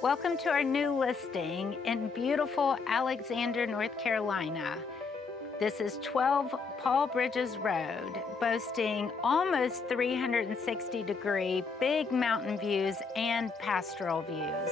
Welcome to our new listing in beautiful Alexander, North Carolina. This is 12 Paul Bridges Road, boasting almost 360-degree big mountain views and pastoral views.